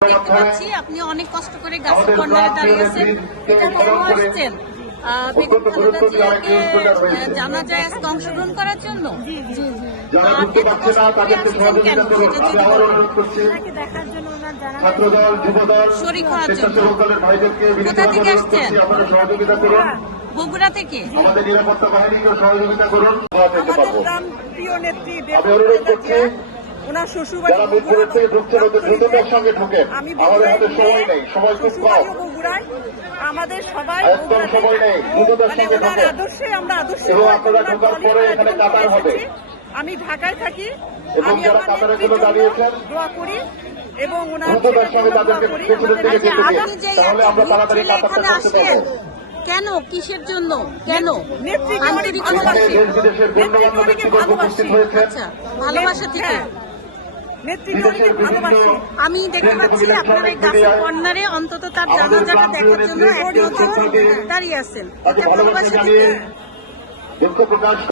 দেখতে পাচ্ছি আপনি অনেক কষ্ট করে গাছের কর্নারে দাঁড়িয়ে আছেন। এটা কেন আসছেন? বেগম খালেদা জিয়াকে জানাজায় আজকে অংশগ্রহণ করার জন্য। আর এত কষ্ট করে আসছেন কেন সেটা যদি দেখার জন্য ওনার জানা শরীক হওয়ার জন্য। কোথা থেকে আসছেন? বগুড়া থেকে। আমাদের প্রাণ প্রিয় নেত্রী বেগম খালেদা জিয়া ওনার শ্বশুরবাড়ি আমি বগুড়ায় আমাদের সবাই ওনার আদর্শে আমরা আদর্শ আমি ঢাকায় থাকি, আমি আমার নেত্রীর জন্য দোয়া করি এবং ওনার আপনি যে এখানে আসলেন কেন, কিসের জন্য, কেন? আচ্ছা, ভালোবাসা থেকে। আমি দেখতে পাচ্ছি আপনার এই গাছের কর্নারে অন্তত তার জানাজাটা দেখার জন্য দাঁড়িয়ে আছেন। এটা ভালোবাসা থেকে।